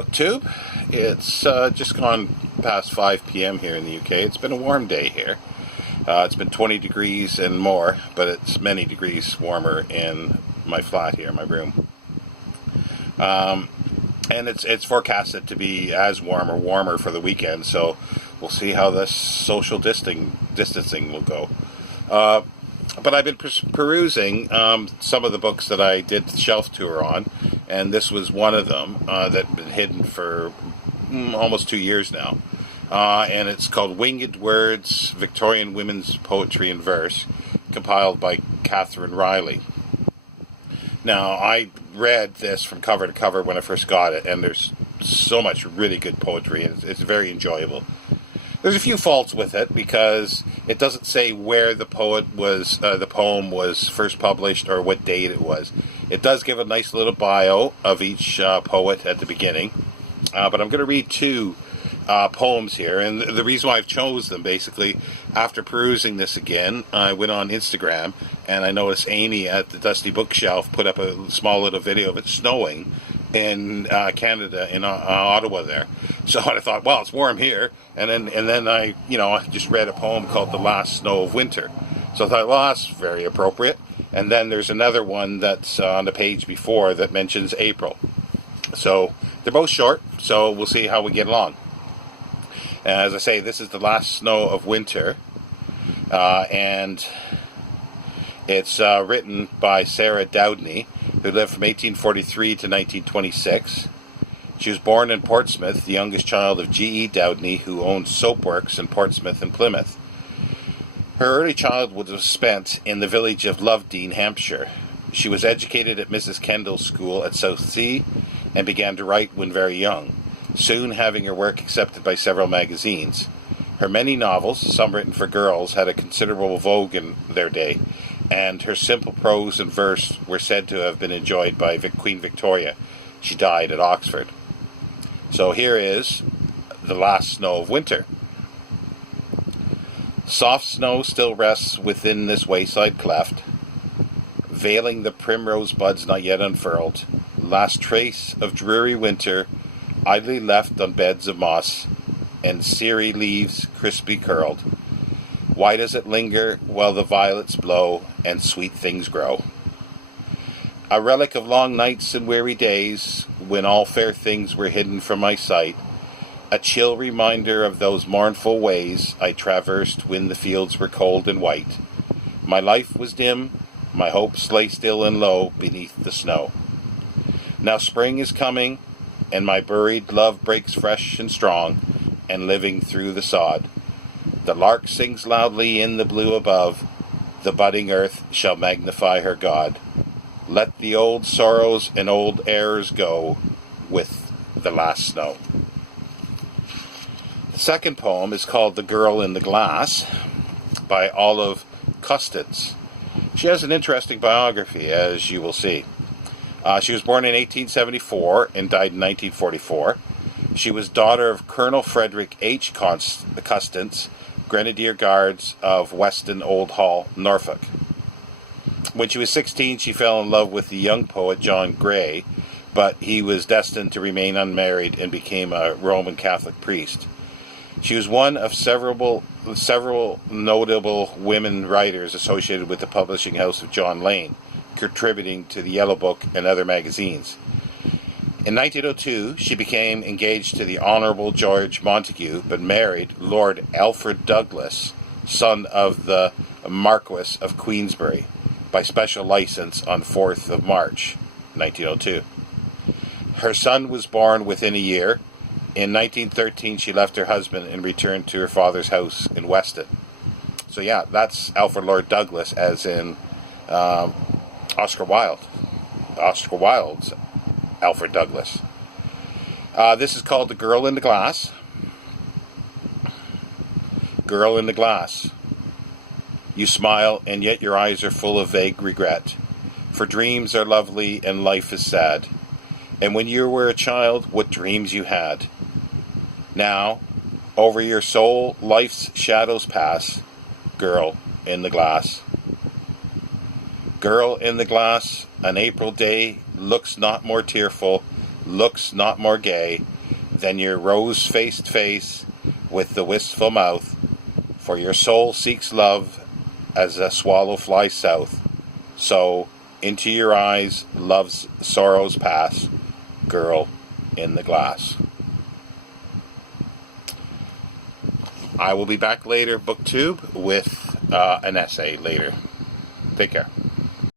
BookTube. It's just gone past 5 p.m. here in the UK. It's been a warm day here. It's been 20 degrees and more, but it's many degrees warmer in my flat here, my room. And it's forecasted to be as warm or warmer for the weekend, so we'll see how this social distancing will go. But I've been perusing some of the books that I did the shelf tour on, and this was one of them that had been hidden for almost 2 years now. And it's called Winged Words, Victorian Women's Poetry and Verse, compiled by Catherine Riley. Now, I read this from cover to cover when I first got it, and there's so much really good poetry, and it's very enjoyable. There's a few faults with it because it doesn't say where the poem was first published or what date it was. It does give a nice little bio of each poet at the beginning, but I'm going to read two poems here, and the reason why I've chose them, basically, after perusing this again, I went on Instagram and I noticed Amy at the Dusty Bookshelf put up a small little video of it snowing in Canada, in Ottawa there. So I thought, well, it's warm here, and then I just read a poem called The Last Snow of Winter. So I thought, well, that's very appropriate. And then there's another one that's on the page before that mentions April. So they're both short, so we'll see how we get along. As I say, this is The Last Snow of Winter, and it's written by Sarah Doudney, who lived from 1843 to 1926. She was born in Portsmouth, the youngest child of G.E. Doudney, who owned soapworks in Portsmouth and Plymouth. Her early childhood was spent in the village of Lovedene, Hampshire. She was educated at Mrs. Kendall's school at Southsea and began to write when very young, soon having her work accepted by several magazines. Her many novels, some written for girls, had a considerable vogue in their day, and her simple prose and verse were said to have been enjoyed by Queen Victoria. She died at Oxford. So here is The Last Snow of Winter. Soft snow still rests within this wayside cleft, veiling the primrose buds not yet unfurled, last trace of dreary winter, idly left on beds of moss, and sere leaves crisply curled. Why does it linger while the violets blow and sweet things grow? A relic of long nights and weary days, when all fair things were hidden from my sight, a chill reminder of those mournful ways I traversed when the fields were cold and white. My life was dim, my hopes lay still and low beneath the snow. Now spring is coming, and my buried love breaks fresh and strong, and living through the sod. The lark sings loudly in the blue above, the budding earth shall magnify her God. Let the old sorrows and old errors go with the last snow. The second poem is called The Girl in the Glass by Olive Custance. She has an interesting biography, as you will see. She was born in 1874 and died in 1944. She was daughter of Colonel Frederick H. Custance, Grenadier Guards of Weston Old Hall, Norfolk. When she was 16, she fell in love with the young poet John Gray, but he was destined to remain unmarried and became a Roman Catholic priest. She was one of several notable women writers associated with the publishing house of John Lane, contributing to the Yellow Book and other magazines. In 1902, she became engaged to the Honourable George Montague, but married Lord Alfred Douglas, son of the Marquess of Queensberry, by special license on 4th of March, 1902. Her son was born within a year. In 1913, she left her husband and returned to her father's house in Weston. So yeah, that's Alfred Lord Douglas, as in Oscar Wilde. Oscar Wilde's Alfred Douglas. This is called The Girl in the Glass. Girl in the glass. You smile, and yet your eyes are full of vague regret, for dreams are lovely and life is sad. And when you were a child, what dreams you had. Now, over your soul life's shadows pass. Girl in the glass. Girl in the glass, an April day looks not more tearful, looks not more gay than your rose-faced face with the wistful mouth, for your soul seeks love as a swallow flies south. So into your eyes love's sorrows pass, girl in the glass. I will be back later, BookTube, with an essay later. Take care.